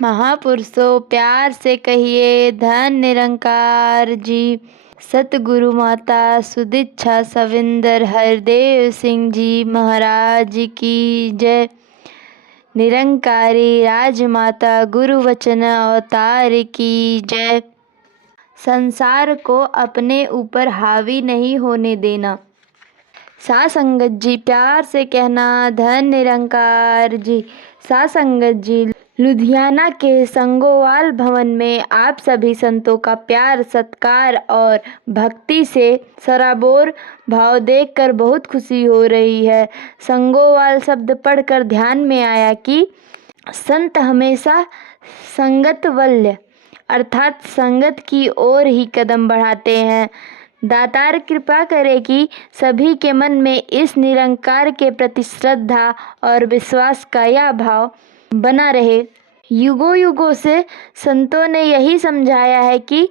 महापुरुषों प्यार से कहिए धन निरंकार जी। सतगुरु माता सुदीक्षा सविंदर हरदेव सिंह जी महाराज की जय। निरंकारी राजमाता गुरु वचन अवतार की जय। संसार को अपने ऊपर हावी नहीं होने देना। साध संगत जी प्यार से कहना धन निरंकार जी। साध संगत जी, लुधियाना के संगोवाल भवन में आप सभी संतों का प्यार सत्कार और भक्ति से सराबोर भाव देखकर बहुत खुशी हो रही है। संगोवाल शब्द पढ़कर ध्यान में आया कि संत हमेशा संगत वल्य अर्थात संगत की ओर ही कदम बढ़ाते हैं। दातार कृपा करे कि सभी के मन में इस निरंकार के प्रति श्रद्धा और विश्वास का यह भाव बना रहे। युगों युगों से संतों ने यही समझाया है कि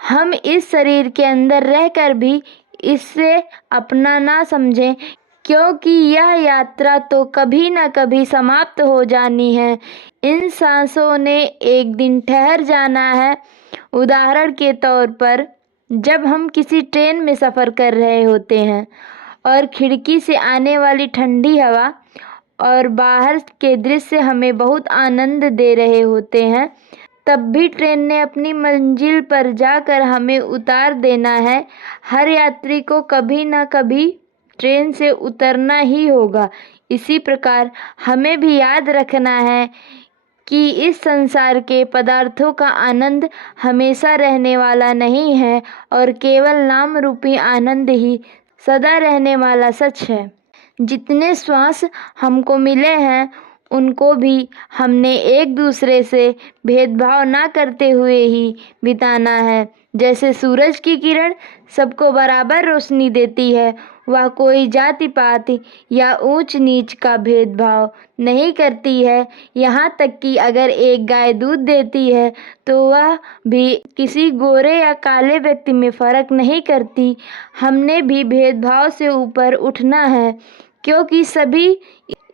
हम इस शरीर के अंदर रहकर भी इससे अपना ना समझें, क्योंकि यह यात्रा तो कभी न कभी समाप्त हो जानी है। इन सांसों ने एक दिन ठहर जाना है। उदाहरण के तौर पर जब हम किसी ट्रेन में सफ़र कर रहे होते हैं और खिड़की से आने वाली ठंडी हवा और बाहर के दृश्य हमें बहुत आनंद दे रहे होते हैं, तब भी ट्रेन ने अपनी मंजिल पर जाकर हमें उतार देना है। हर यात्री को कभी न कभी ट्रेन से उतरना ही होगा। इसी प्रकार हमें भी याद रखना है कि इस संसार के पदार्थों का आनंद हमेशा रहने वाला नहीं है और केवल नाम रूपी आनंद ही सदा रहने वाला सच है। जितने श्वास हमको मिले हैं उनको भी हमने एक दूसरे से भेदभाव ना करते हुए ही बिताना है। जैसे सूरज की किरण सबको बराबर रोशनी देती है, वह कोई जाति पात या ऊंच नीच का भेदभाव नहीं करती है। यहाँ तक कि अगर एक गाय दूध देती है तो वह भी किसी गोरे या काले व्यक्ति में फर्क नहीं करती। हमने भी भेदभाव से ऊपर उठना है, क्योंकि सभी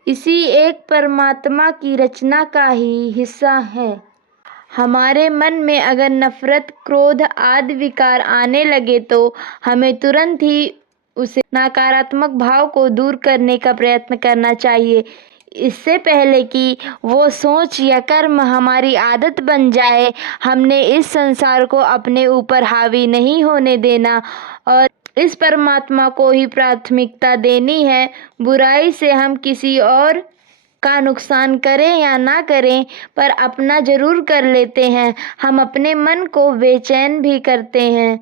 इसी एक परमात्मा की रचना का ही हिस्सा है। हमारे मन में अगर नफरत, क्रोध आदि विकार आने लगे तो हमें तुरंत ही उसे नकारात्मक भाव को दूर करने का प्रयत्न करना चाहिए, इससे पहले कि वो सोच या कर्म हमारी आदत बन जाए। हमने इस संसार को अपने ऊपर हावी नहीं होने देना और इस परमात्मा को ही प्राथमिकता देनी है। बुराई से हम किसी और का नुकसान करें या ना करें, पर अपना जरूर कर लेते हैं। हम अपने मन को बेचैन भी करते हैं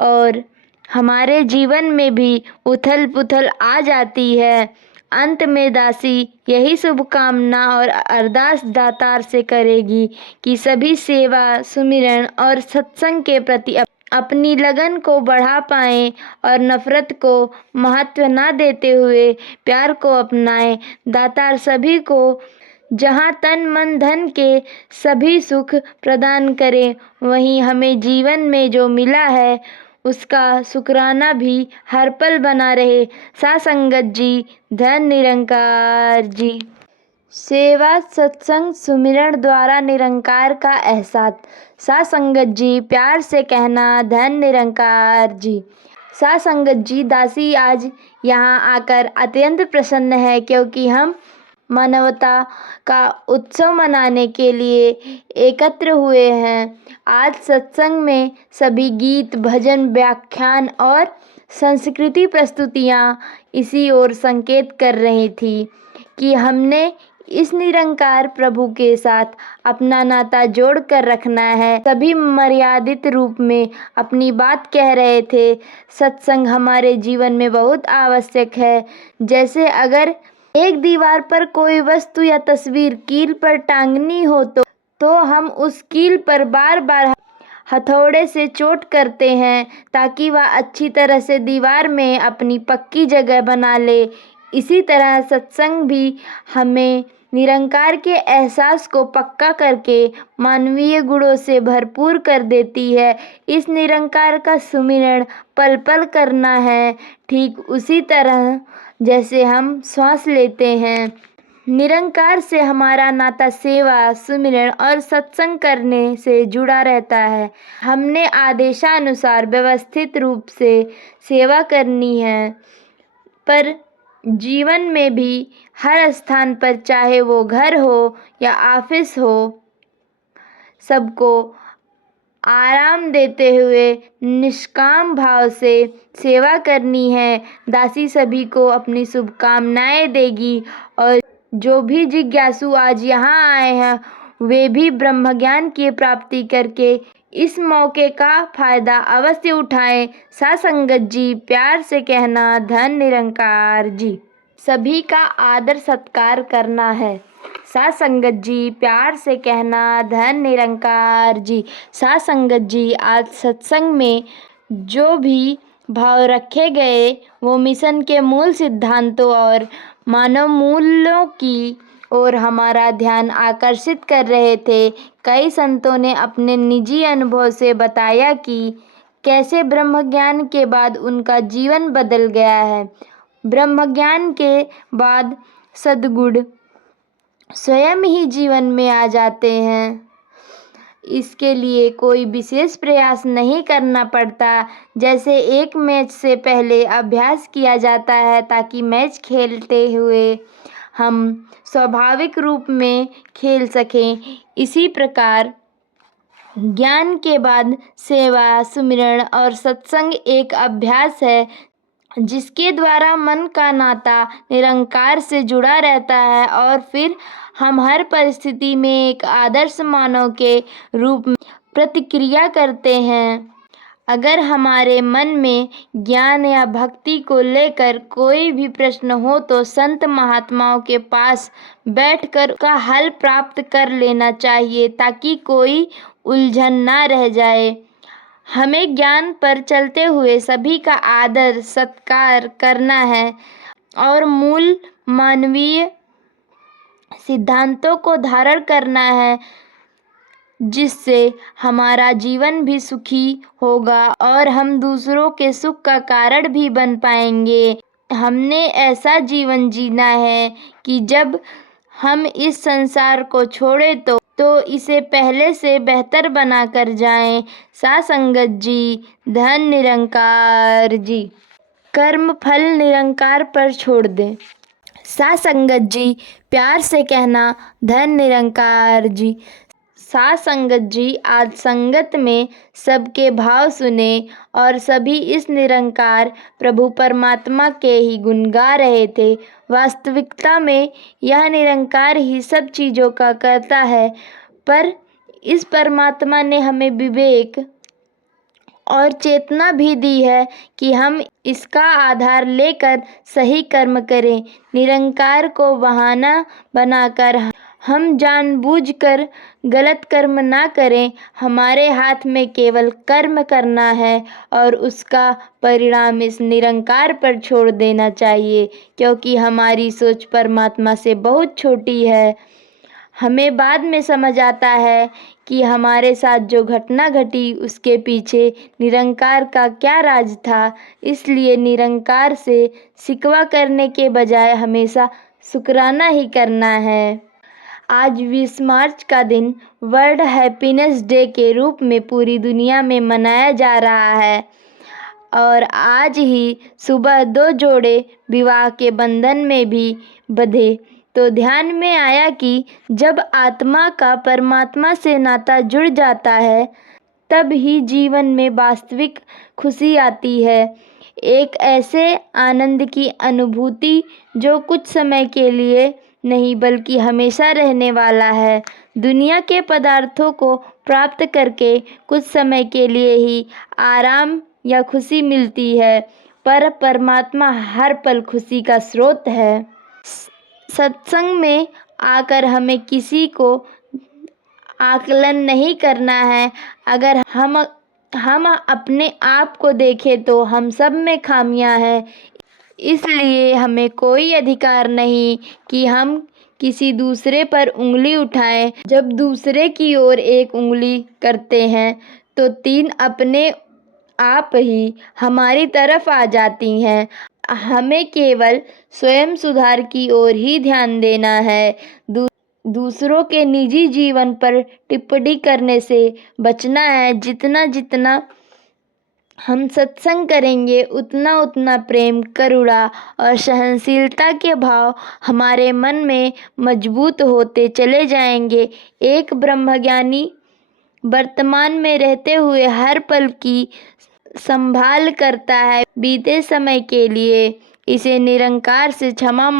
और हमारे जीवन में भी उथल पुथल आ जाती है। अंत में दासी यही शुभकामना और अरदास दातार से करेगी कि सभी सेवा, सुमिरन और सत्संग के प्रति अपनी लगन को बढ़ा पाएं और नफरत को महत्व ना देते हुए प्यार को अपनाएं। दातार सभी को जहाँ तन मन धन के सभी सुख प्रदान करें। वहीं हमें जीवन में जो मिला है उसका शुक्राना भी हर पल बना रहे। साध संगत जी, धन निरंकार जी। सेवा, सत्संग, सुमिरन द्वारा निरंकार का एहसास। साध संगत जी प्यार से कहना धन निरंकार जी। साध संगत जी, दासी आज यहाँ आकर अत्यंत प्रसन्न है, क्योंकि हम मानवता का उत्सव मनाने के लिए एकत्र हुए हैं। आज सत्संग में सभी गीत, भजन, व्याख्यान और संस्कृति प्रस्तुतियाँ इसी ओर संकेत कर रही थी कि हमने इस निरंकार प्रभु के साथ अपना नाता जोड़ कर रखना है। सभी मर्यादित रूप में अपनी बात कह रहे थे। सत्संग हमारे जीवन में बहुत आवश्यक है। जैसे अगर एक दीवार पर कोई वस्तु या तस्वीर कील पर टांगनी हो तो हम उस कील पर बार बार हथौड़े से चोट करते हैं ताकि वह अच्छी तरह से दीवार में अपनी पक्की जगह बना ले। इसी तरह सत्संग भी हमें निरंकार के एहसास को पक्का करके मानवीय गुणों से भरपूर कर देती है। इस निरंकार का सुमिरन पल पल करना है, ठीक उसी तरह जैसे हम श्वास लेते हैं। निरंकार से हमारा नाता सेवा, सुमिरन और सत्संग करने से जुड़ा रहता है। हमने आदेशानुसार व्यवस्थित रूप से सेवा करनी है, पर जीवन में भी हर स्थान पर, चाहे वो घर हो या ऑफिस हो, सबको आराम देते हुए निष्काम भाव से सेवा करनी है। दासी सभी को अपनी शुभकामनाएं देगी और जो भी जिज्ञासु आज यहाँ आए हैं वे भी ब्रह्म ज्ञान की प्राप्ति करके इस मौके का फायदा अवश्य उठाएं। सासंगत जी, प्यार से कहना धन निरंकार जी। सभी का आदर सत्कार करना है। सासंगत जी, प्यार से कहना धन निरंकार जी। सासंगत जी, आज सत्संग में जो भी भाव रखे गए वो मिशन के मूल सिद्धांतों और मानव मूल्यों की ओर हमारा ध्यान आकर्षित कर रहे थे। कई संतों ने अपने निजी अनुभव से बताया कि कैसे ब्रह्म ज्ञान के बाद उनका जीवन बदल गया है। ब्रह्म ज्ञान के बाद सद्गुण स्वयं ही जीवन में आ जाते हैं। इसके लिए कोई विशेष प्रयास नहीं करना पड़ता। जैसे एक मैच से पहले अभ्यास किया जाता है ताकि मैच खेलते हुए हम स्वाभाविक रूप में खेल सकें, इसी प्रकार ज्ञान के बाद सेवा, सुमिरन और सत्संग एक अभ्यास है जिसके द्वारा मन का नाता निरंकार से जुड़ा रहता है और फिर हम हर परिस्थिति में एक आदर्श मानव के रूप में प्रतिक्रिया करते हैं। अगर हमारे मन में ज्ञान या भक्ति को लेकर कोई भी प्रश्न हो तो संत महात्माओं के पास बैठकर उसका हल प्राप्त कर लेना चाहिए ताकि कोई उलझन ना रह जाए। हमें ज्ञान पर चलते हुए सभी का आदर सत्कार करना है और मूल मानवीय सिद्धांतों को धारण करना है, जिससे हमारा जीवन भी सुखी होगा और हम दूसरों के सुख का कारण भी बन पाएंगे। हमने ऐसा जीवन जीना है कि जब हम इस संसार को छोड़ें तो इसे पहले से बेहतर बना कर जाएं। सासंगत जी, धन निरंकार जी। कर्म फल निरंकार पर छोड़ दें। सासंगत जी, प्यार से कहना धन निरंकार जी। सासंगत जी, आज संगत में सबके भाव सुने और सभी इस निरंकार प्रभु परमात्मा के ही गुण गा रहे थे। वास्तविकता में यह निरंकार ही सब चीज़ों का करता है, पर इस परमात्मा ने हमें विवेक और चेतना भी दी है कि हम इसका आधार लेकर सही कर्म करें। निरंकार को बहाना बनाकर हम जानबूझकर गलत कर्म ना करें। हमारे हाथ में केवल कर्म करना है और उसका परिणाम इस निरंकार पर छोड़ देना चाहिए, क्योंकि हमारी सोच परमात्मा से बहुत छोटी है। हमें बाद में समझ आता है कि हमारे साथ जो घटना घटी उसके पीछे निरंकार का क्या राज था। इसलिए निरंकार से शिकवा करने के बजाय हमेशा शुक्राना ही करना है। आज 20 मार्च का दिन वर्ल्ड हैप्पीनेस डे के रूप में पूरी दुनिया में मनाया जा रहा है और आज ही सुबह 2 जोड़े विवाह के बंधन में भी बंधे तो ध्यान में आया कि जब आत्मा का परमात्मा से नाता जुड़ जाता है तब ही जीवन में वास्तविक खुशी आती है। एक ऐसे आनंद की अनुभूति जो कुछ समय के लिए नहीं बल्कि हमेशा रहने वाला है। दुनिया के पदार्थों को प्राप्त करके कुछ समय के लिए ही आराम या खुशी मिलती है, पर परमात्मा हर पल खुशी का स्रोत है। सत्संग में आकर हमें किसी को आकलन नहीं करना है। अगर हम अपने आप को देखें तो हम सब में खामियां हैं, इसलिए हमें कोई अधिकार नहीं कि हम किसी दूसरे पर उंगली उठाएं। जब दूसरे की ओर एक उंगली करते हैं तो 3 अपने आप ही हमारी तरफ आ जाती हैं। हमें केवल स्वयं सुधार की ओर ही ध्यान देना है। दूसरों के निजी जीवन पर टिप्पणी करने से बचना है। जितना जितना हम सत्संग करेंगे उतना उतना प्रेम, करुणा और सहनशीलता के भाव हमारे मन में मजबूत होते चले जाएंगे। एक ब्रह्मज्ञानी वर्तमान में रहते हुए हर पल की संभाल करता है। बीते समय के लिए इसे निरंकार से क्षमा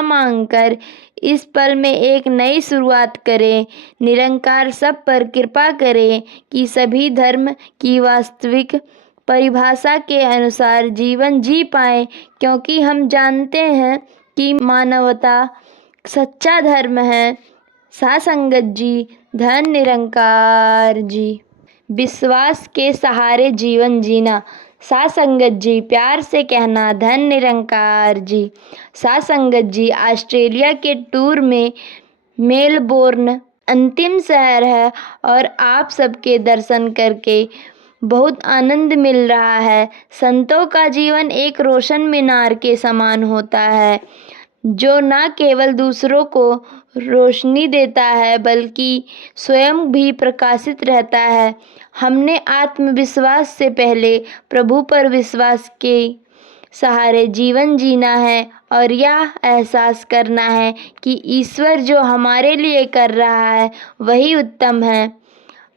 मांगकर इस पल में एक नई शुरुआत करें। निरंकार सब पर कृपा करें कि सभी धर्म की वास्तविक परिभाषा के अनुसार जीवन जी पाएं, क्योंकि हम जानते हैं कि मानवता सच्चा धर्म है। सासंगत जी, धन निरंकार जी। विश्वास के सहारे जीवन जीना। सासंगत जी, प्यार से कहना धन निरंकार जी। सासंगत जी, ऑस्ट्रेलिया के टूर में मेलबोर्न अंतिम शहर है और आप सबके दर्शन करके बहुत आनंद मिल रहा है। संतों का जीवन एक रोशन मीनार के समान होता है, जो न केवल दूसरों को रोशनी देता है बल्कि स्वयं भी प्रकाशित रहता है। हमने आत्मविश्वास से पहले प्रभु पर विश्वास के सहारे जीवन जीना है और यह एहसास करना है कि ईश्वर जो हमारे लिए कर रहा है वही उत्तम है।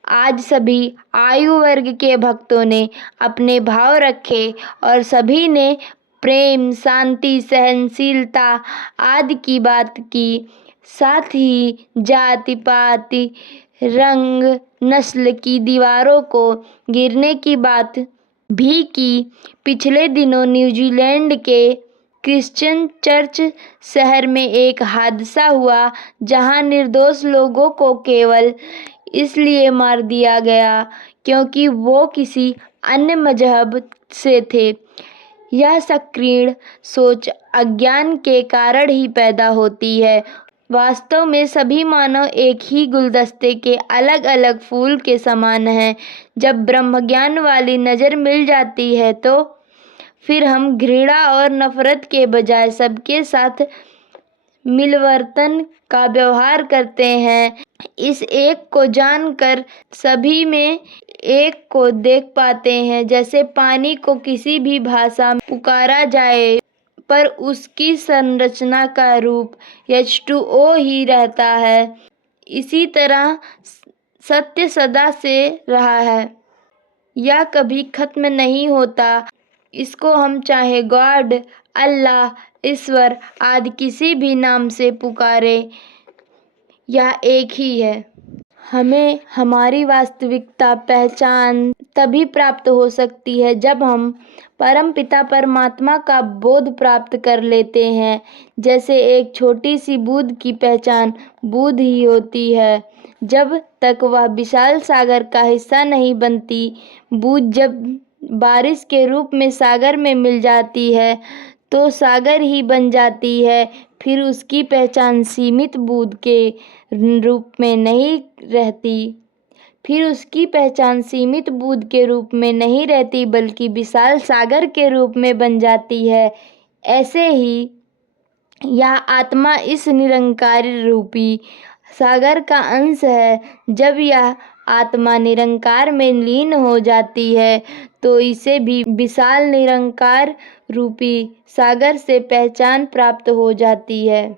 आज सभी आयु वर्ग के भक्तों ने अपने भाव रखे और सभी ने प्रेम, शांति, सहनशीलता आदि की बात की। साथ ही जाति पाति, रंग, नस्ल की दीवारों को गिरने की बात भी की। पिछले दिनों न्यूजीलैंड के क्रिश्चियन चर्च शहर में एक हादसा हुआ जहां निर्दोष लोगों को केवल इसलिए मार दिया गया क्योंकि वो किसी अन्य मजहब से थे। यह संकीर्ण सोच अज्ञान के कारण ही पैदा होती है। वास्तव में सभी मानव एक ही गुलदस्ते के अलग अलग फूल के समान हैं। जब ब्रह्मज्ञान वाली नज़र मिल जाती है तो फिर हम घृणा और नफरत के बजाय सबके साथ मिलवर्तन का व्यवहार करते हैं। इस एक को जानकर सभी में एक को देख पाते हैं। जैसे पानी को किसी भी भाषा में पुकारा जाए पर उसकी संरचना का रूप H2O ही रहता है, इसी तरह सत्य सदा से रहा है, यह कभी खत्म नहीं होता। इसको हम चाहे गॉड, अल्लाह, ईश्वर आदि किसी भी नाम से पुकारे, यह एक ही है। हमें हमारी वास्तविकता पहचान तभी प्राप्त हो सकती है जब हम परमपिता परमात्मा का बोध प्राप्त कर लेते हैं। जैसे एक छोटी सी बूंद की पहचान बूंद ही होती है। जब तक वह विशाल सागर का हिस्सा नहीं बनती, बूंद जब बारिश के रूप में सागर में मिल जाती है तो सागर ही बन जाती है। फिर उसकी पहचान सीमित बूंद के रूप में नहीं रहती बल्कि विशाल सागर के रूप में बन जाती है। ऐसे ही यह आत्मा इस निरंकार रूपी सागर का अंश है। जब यह आत्मा निरंकार में लीन हो जाती है तो इसे भी विशाल निरंकार रूपी सागर से पहचान प्राप्त हो जाती है।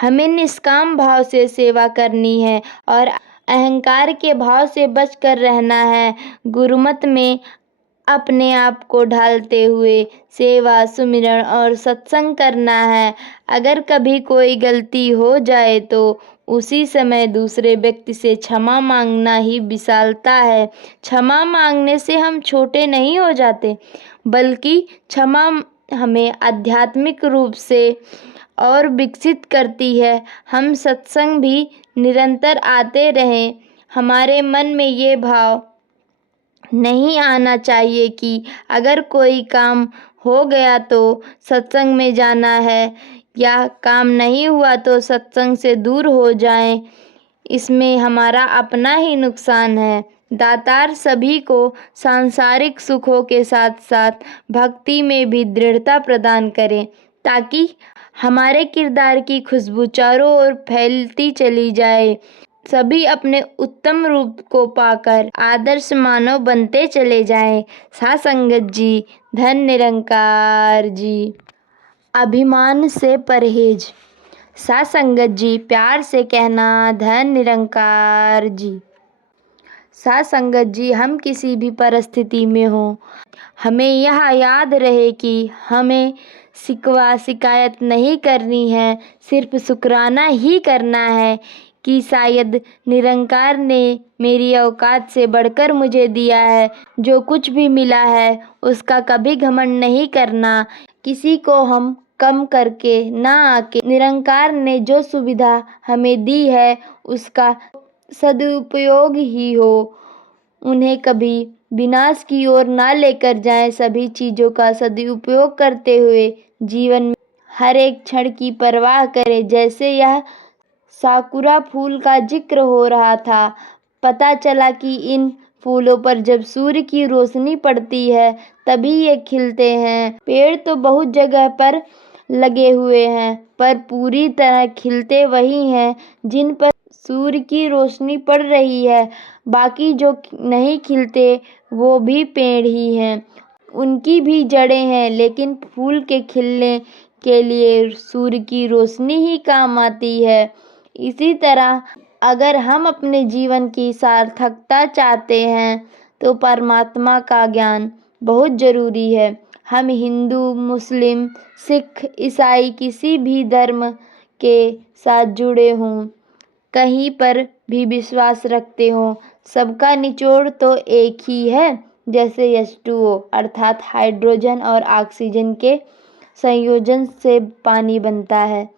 हमें निष्काम भाव से सेवा करनी है और अहंकार के भाव से बचकर रहना है। गुरुमत में अपने आप को ढालते हुए सेवा, सुमिरन और सत्संग करना है। अगर कभी कोई गलती हो जाए तो उसी समय दूसरे व्यक्ति से क्षमा मांगना ही विशालता है। क्षमा मांगने से हम छोटे नहीं हो जाते, बल्कि क्षमा हमें आध्यात्मिक रूप से और विकसित करती है। हम सत्संग भी निरंतर आते रहें। हमारे मन में ये भाव नहीं आना चाहिए कि अगर कोई काम हो गया तो सत्संग में जाना है या काम नहीं हुआ तो सत्संग से दूर हो जाएं। इसमें हमारा अपना ही नुकसान है। दातार सभी को सांसारिक सुखों के साथ साथ भक्ति में भी दृढ़ता प्रदान करें, ताकि हमारे किरदार की खुशबू चारों ओर फैलती चली जाए। सभी अपने उत्तम रूप को पाकर आदर्श मानव बनते चले जाएं। साथ संगत जी, धन निरंकार जी। अभिमान से परहेज। साथ संगत जी, प्यार से कहना धन निरंकार जी। साथ संगत जी, हम किसी भी परिस्थिति में हो, हमें यह याद रहे कि हमें शिकवा शिकायत नहीं करनी है, सिर्फ शुक्राना ही करना है कि शायद निरंकार ने मेरी औकात से बढ़कर मुझे दिया है। जो कुछ भी मिला है उसका कभी घमंड नहीं करना, किसी को हम कम करके ना आके निरंकार ने जो सुविधा हमें दी है उसका सदुपयोग ही हो, उन्हें कभी विनाश की ओर ना लेकर जाएं। सभी चीज़ों का सदुपयोग करते हुए जीवन में हर एक क्षण की परवाह करें। जैसे यह साकुरा फूल का जिक्र हो रहा था, पता चला कि इन फूलों पर जब सूर्य की रोशनी पड़ती है तभी ये खिलते हैं। पेड़ तो बहुत जगह पर लगे हुए हैं, पर पूरी तरह खिलते वही हैं जिन पर सूर्य की रोशनी पड़ रही है। बाकी जो नहीं खिलते वो भी पेड़ ही हैं, उनकी भी जड़ें हैं, लेकिन फूल के खिलने के लिए सूर्य की रोशनी ही काम आती है। इसी तरह अगर हम अपने जीवन की सार्थकता चाहते हैं तो परमात्मा का ज्ञान बहुत ज़रूरी है। हम हिंदू, मुस्लिम, सिख, ईसाई किसी भी धर्म के साथ जुड़े हों, कहीं पर भी विश्वास रखते हों, सबका निचोड़ तो एक ही है। जैसे H2O अर्थात हाइड्रोजन और ऑक्सीजन के संयोजन से पानी बनता है,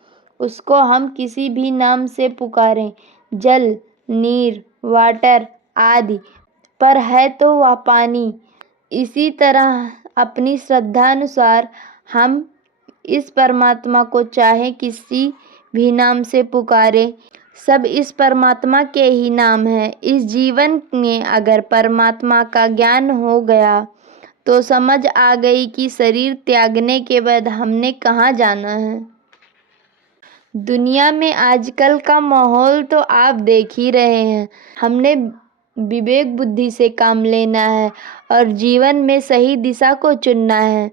उसको हम किसी भी नाम से पुकारें, जल, नीर, वाटर आदि, पर है तो वह पानी। इसी तरह अपनी श्रद्धानुसार हम इस परमात्मा को चाहे किसी भी नाम से पुकारें, सब इस परमात्मा के ही नाम हैं। इस जीवन में अगर परमात्मा का ज्ञान हो गया तो समझ आ गई कि शरीर त्यागने के बाद हमने कहाँ जाना है। दुनिया में आजकल का माहौल तो आप देख ही रहे हैं। हमने विवेक बुद्धि से काम लेना है और जीवन में सही दिशा को चुनना है।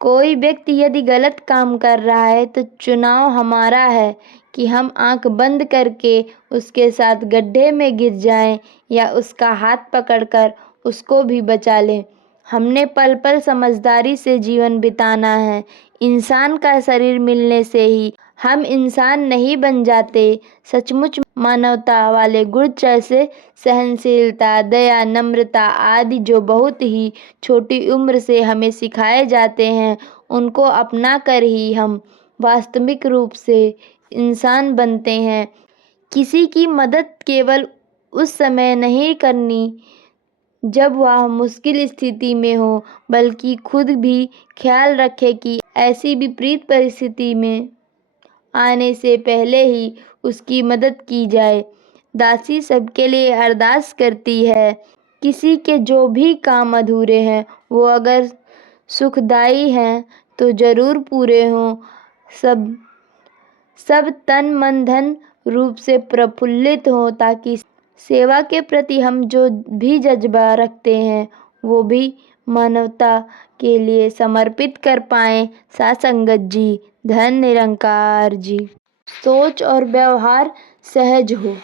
कोई व्यक्ति यदि गलत काम कर रहा है तो चुनाव हमारा है कि हम आंख बंद करके उसके साथ गड्ढे में गिर जाएं या उसका हाथ पकड़कर उसको भी बचा लें। हमने पल पल समझदारी से जीवन बिताना है। इंसान का शरीर मिलने से ही हम इंसान नहीं बन जाते। सचमुच मानवता वाले गुण जैसे सहनशीलता, दया, नम्रता आदि जो बहुत ही छोटी उम्र से हमें सिखाए जाते हैं, उनको अपना कर ही हम वास्तविक रूप से इंसान बनते हैं। किसी की मदद केवल उस समय नहीं करनी जब वह मुश्किल स्थिति में हो, बल्कि खुद भी ख्याल रखे कि ऐसी विपरीत परिस्थिति में आने से पहले ही उसकी मदद की जाए। दासी सबके लिए अरदास करती है। किसी के जो भी काम अधूरे हैं वो अगर सुखदाई हैं तो ज़रूर पूरे हों। सब तन मन धन रूप से प्रफुल्लित हों, ताकि सेवा के प्रति हम जो भी जज्बा रखते हैं वो भी मानवता के लिए समर्पित कर पाएँ। साथ संगत जी, धन निरंकार जी। सोच और व्यवहार सहज हो।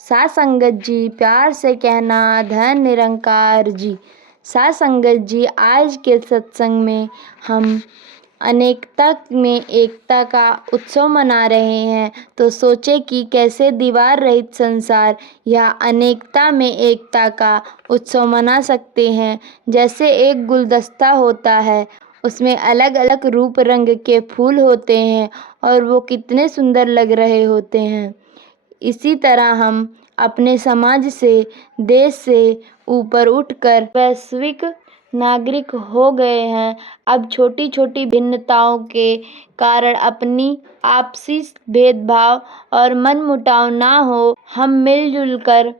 साथ संगत जी, प्यार से कहना धन निरंकार जी। साथ संगत जी, आज के सत्संग में हम अनेकता में एकता का उत्सव मना रहे हैं, तो सोचे कि कैसे दीवार रहित संसार या अनेकता में एकता का उत्सव मना सकते हैं। जैसे एक गुलदस्ता होता है, उसमें अलग अलग रूप रंग के फूल होते हैं और वो कितने सुंदर लग रहे होते हैं। इसी तरह हम अपने समाज से, देश से ऊपर उठकर वैश्विक नागरिक हो गए हैं। अब छोटी छोटी भिन्नताओं के कारण अपनी आपसी भेदभाव और मनमुटाव ना हो, हम मिलजुल कर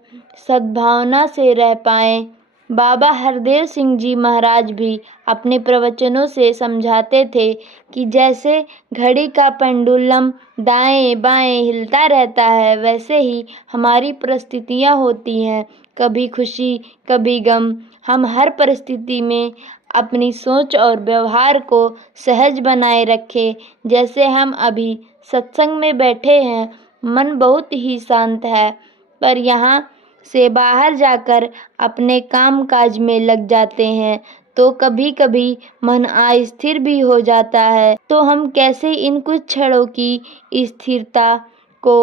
सद्भावना से रह पाएं। बाबा हरदेव सिंह जी महाराज भी अपने प्रवचनों से समझाते थे कि जैसे घड़ी का पेंडुलम दाएं बाएं हिलता रहता है, वैसे ही हमारी परिस्थितियां होती हैं, कभी खुशी कभी गम। हम हर परिस्थिति में अपनी सोच और व्यवहार को सहज बनाए रखें। जैसे हम अभी सत्संग में बैठे हैं, मन बहुत ही शांत है, पर यहाँ से बाहर जाकर अपने काम काज में लग जाते हैं तो कभी कभी मन अस्थिर भी हो जाता है। तो हम कैसे इन कुछ क्षणों की स्थिरता को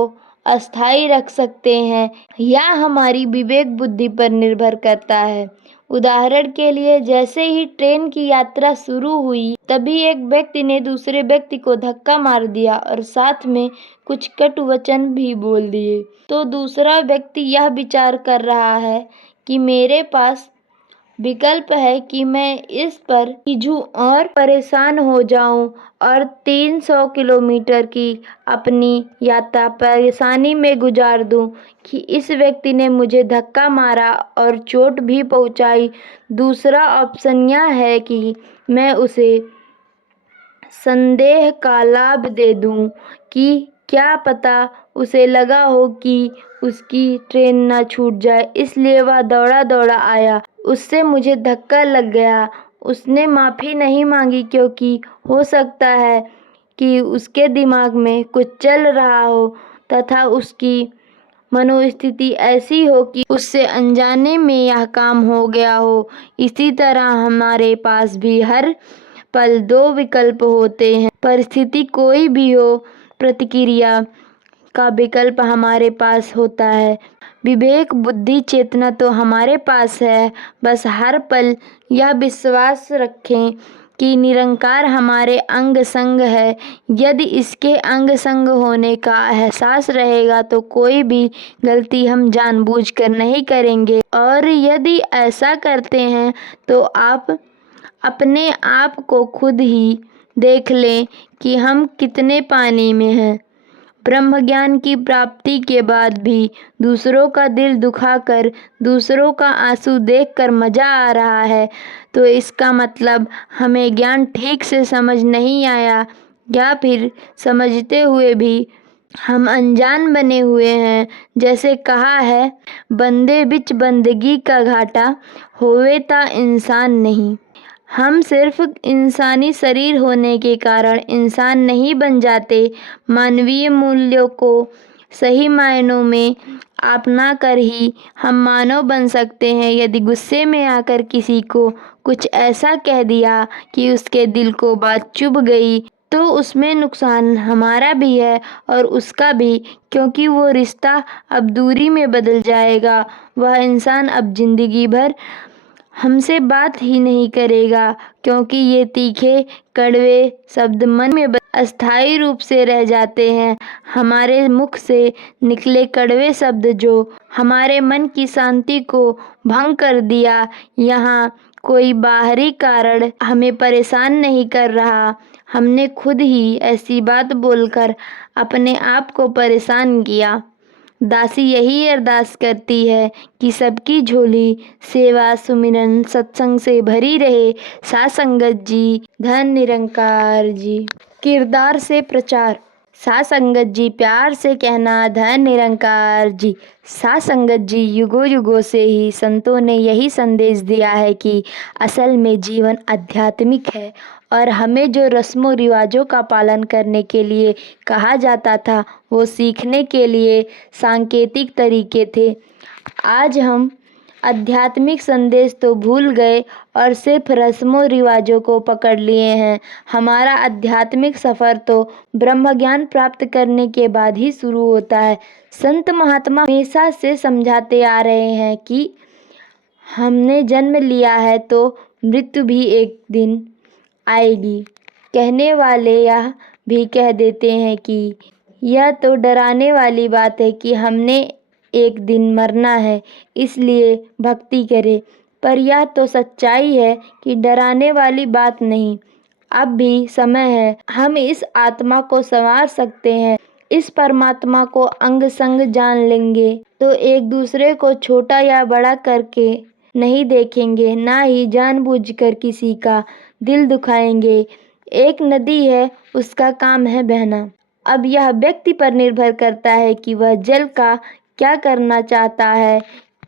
अस्थायी रख सकते हैं, यह हमारी विवेक बुद्धि पर निर्भर करता है। उदाहरण के लिए, जैसे ही ट्रेन की यात्रा शुरू हुई, तभी एक व्यक्ति ने दूसरे व्यक्ति को धक्का मार दिया और साथ में कुछ कटु वचन भी बोल दिए। तो दूसरा व्यक्ति यह विचार कर रहा है कि मेरे पास विकल्प है कि मैं इस पर खींचूं और परेशान हो जाऊं और 300 किलोमीटर की अपनी यात्रा परेशानी में गुजार दूं कि इस व्यक्ति ने मुझे धक्का मारा और चोट भी पहुंचाई। दूसरा ऑप्शन यह है कि मैं उसे संदेह का लाभ दे दूं कि क्या पता उसे लगा हो कि उसकी ट्रेन न छूट जाए, इसलिए वह दौड़ा दौड़ा आया, उससे मुझे धक्का लग गया। उसने माफ़ी नहीं मांगी क्योंकि हो सकता है कि उसके दिमाग में कुछ चल रहा हो तथा उसकी मनोस्थिति ऐसी हो कि उससे अनजाने में यह काम हो गया हो। इसी तरह हमारे पास भी हर पल दो विकल्प होते हैं। परिस्थिति कोई भी हो, प्रतिक्रिया का विकल्प हमारे पास होता है। विवेक बुद्धि चेतना तो हमारे पास है। बस हर पल यह विश्वास रखें कि निरंकार हमारे अंग संग है। यदि इसके अंग संग होने का एहसास रहेगा तो कोई भी गलती हम जानबूझकर नहीं करेंगे, और यदि ऐसा करते हैं तो आप अपने आप को खुद ही देख लें कि हम कितने पानी में हैं। ब्रह्म ज्ञान की प्राप्ति के बाद भी दूसरों का दिल दुखाकर, दूसरों का आंसू देखकर मज़ा आ रहा है, तो इसका मतलब हमें ज्ञान ठीक से समझ नहीं आया, या फिर समझते हुए भी हम अनजान बने हुए हैं। जैसे कहा है, बंदे बिच बंदगी का घाटा, होवे ता इंसान नहीं। हम सिर्फ इंसानी शरीर होने के कारण इंसान नहीं बन जाते। मानवीय मूल्यों को सही मायनों में अपना कर ही हम मानव बन सकते हैं। यदि गुस्से में आकर किसी को कुछ ऐसा कह दिया कि उसके दिल को बात चुभ गई, तो उसमें नुकसान हमारा भी है और उसका भी, क्योंकि वो रिश्ता अब दूरी में बदल जाएगा। वह इंसान अब जिंदगी भर हमसे बात ही नहीं करेगा, क्योंकि ये तीखे कड़वे शब्द मन में अस्थायी रूप से रह जाते हैं। हमारे मुख से निकले कड़वे शब्द जो हमारे मन की शांति को भंग कर दिया। यहाँ कोई बाहरी कारण हमें परेशान नहीं कर रहा, हमने खुद ही ऐसी बात बोलकर अपने आप को परेशान किया। दासी यही अरदास करती है कि सबकी झोली सेवा सुमिरन सत्संग से भरी रहे। साथ संगत जी, धन निरंकार जी। किरदार से प्रचार। साथ संगत जी प्यार से कहना, धन निरंकार जी। साथ संगत जी, युगों युगों से ही संतों ने यही संदेश दिया है कि असल में जीवन आध्यात्मिक है और हमें जो रस्मों रिवाजों का पालन करने के लिए कहा जाता था, वो सीखने के लिए सांकेतिक तरीके थे। आज हम आध्यात्मिक संदेश तो भूल गए और सिर्फ रस्मों रिवाजों को पकड़ लिए हैं। हमारा आध्यात्मिक सफ़र तो ब्रह्म ज्ञान प्राप्त करने के बाद ही शुरू होता है। संत महात्मा हमेशा से समझाते आ रहे हैं कि हमने जन्म लिया है तो मृत्यु भी एक दिन आएगी। कहने वाले यह भी कह देते हैं कि यह तो डराने वाली बात है कि हमने एक दिन मरना है, इसलिए भक्ति करें। पर यह तो सच्चाई है कि डराने वाली बात नहीं। अब भी समय है, हम इस आत्मा को संवार सकते हैं। इस परमात्मा को अंग संग जान लेंगे तो एक दूसरे को छोटा या बड़ा करके नहीं देखेंगे, ना ही जानबूझकर किसी का दिल दुखाएंगे। एक नदी है, उसका काम है बहना। अब यह व्यक्ति पर निर्भर करता है कि वह जल का क्या करना चाहता है।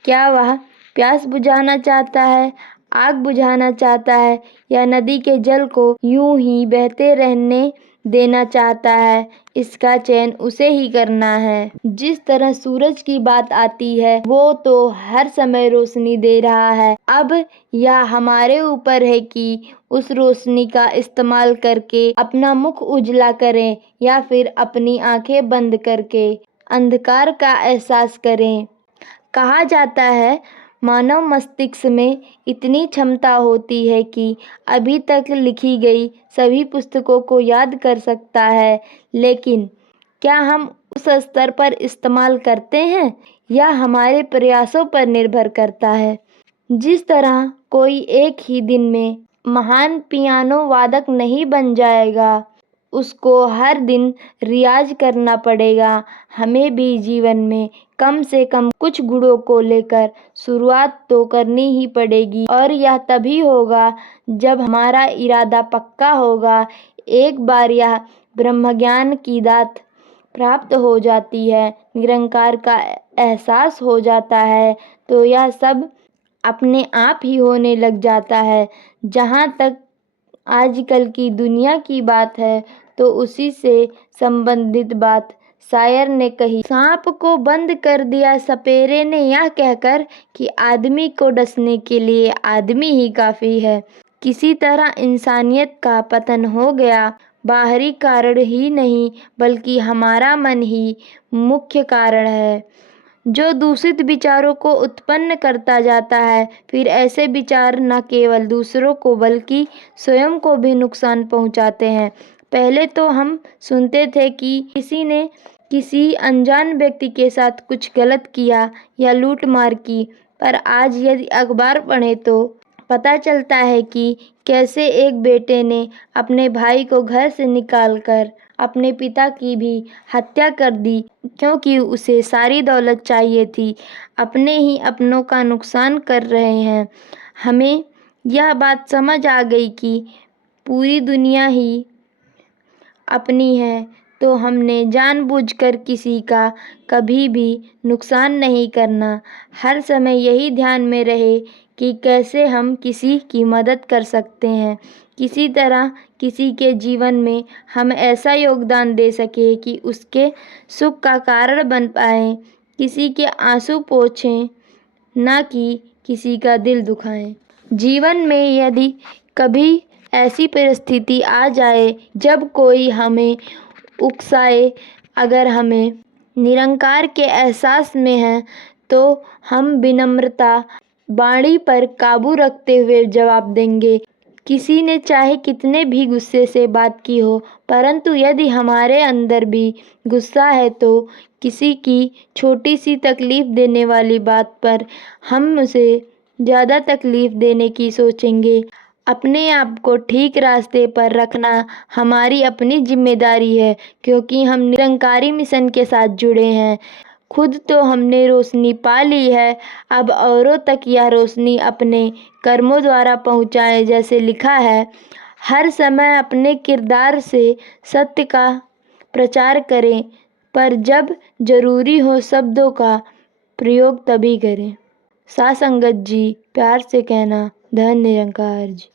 क्या वह प्यास बुझाना चाहता है, आग बुझाना चाहता है, या नदी के जल को यूं ही बहते रहने देना चाहता है। इसका चयन उसे ही करना है। जिस तरह सूरज की बात आती है, वो तो हर समय रोशनी दे रहा है। अब यह हमारे ऊपर है कि उस रोशनी का इस्तेमाल करके अपना मुख उजला करें या फिर अपनी आंखें बंद करके अंधकार का एहसास करें। कहा जाता है मानव मस्तिष्क में इतनी क्षमता होती है कि अभी तक लिखी गई सभी पुस्तकों को याद कर सकता है, लेकिन क्या हम उस स्तर पर इस्तेमाल करते हैं? यह हमारे प्रयासों पर निर्भर करता है। जिस तरह कोई एक ही दिन में महान पियानो वादक नहीं बन जाएगा, उसको हर दिन रियाज करना पड़ेगा। हमें भी जीवन में कम से कम कुछ गुणों को लेकर शुरुआत तो करनी ही पड़ेगी, और यह तभी होगा जब हमारा इरादा पक्का होगा। एक बार यह ब्रह्मज्ञान की दात प्राप्त हो जाती है, निरंकार का एहसास हो जाता है, तो यह सब अपने आप ही होने लग जाता है। जहाँ तक आजकल की दुनिया की बात है, तो उसी से संबंधित बात शायर ने कही। सांप को बंद कर दिया सपेरे ने यह कहकर कि आदमी को डसने के लिए आदमी ही काफ़ी है। किसी तरह इंसानियत का पतन हो गया। बाहरी कारण ही नहीं, बल्कि हमारा मन ही मुख्य कारण है, जो दूषित विचारों को उत्पन्न करता जाता है। फिर ऐसे विचार न केवल दूसरों को बल्कि स्वयं को भी नुकसान पहुंचाते हैं। पहले तो हम सुनते थे कि किसी ने किसी अनजान व्यक्ति के साथ कुछ गलत किया या लूट मार की, पर आज यदि अखबार पढ़ें तो पता चलता है कि कैसे एक बेटे ने अपने भाई को घर से निकालकर अपने पिता की भी हत्या कर दी, क्योंकि उसे सारी दौलत चाहिए थी। अपने ही अपनों का नुकसान कर रहे हैं। हमें यह बात समझ आ गई कि पूरी दुनिया ही अपनी है, तो हमने जानबूझकर किसी का कभी भी नुकसान नहीं करना। हर समय यही ध्यान में रहे कि कैसे हम किसी की मदद कर सकते हैं, किसी तरह किसी के जीवन में हम ऐसा योगदान दे सकें कि उसके सुख का कारण बन पाएँ। किसी के आंसू पोंछें, ना कि किसी का दिल दुखाएं। जीवन में यदि कभी ऐसी परिस्थिति आ जाए जब कोई हमें उकसाए, अगर हमें निरंकार के एहसास में हैं, तो हम विनम्रता वाणी पर काबू रखते हुए जवाब देंगे। किसी ने चाहे कितने भी गुस्से से बात की हो, परंतु यदि हमारे अंदर भी गुस्सा है, तो किसी की छोटी सी तकलीफ़ देने वाली बात पर हम उसे ज़्यादा तकलीफ़ देने की सोचेंगे। अपने आप को ठीक रास्ते पर रखना हमारी अपनी जिम्मेदारी है, क्योंकि हम निरंकारी मिशन के साथ जुड़े हैं। खुद तो हमने रोशनी पा ली है, अब औरों तक यह रोशनी अपने कर्मों द्वारा पहुँचाएं। जैसे लिखा है, हर समय अपने किरदार से सत्य का प्रचार करें, पर जब जरूरी हो शब्दों का प्रयोग तभी करें। सासंगत जी, प्यार से कहना, धन निरंकार जी।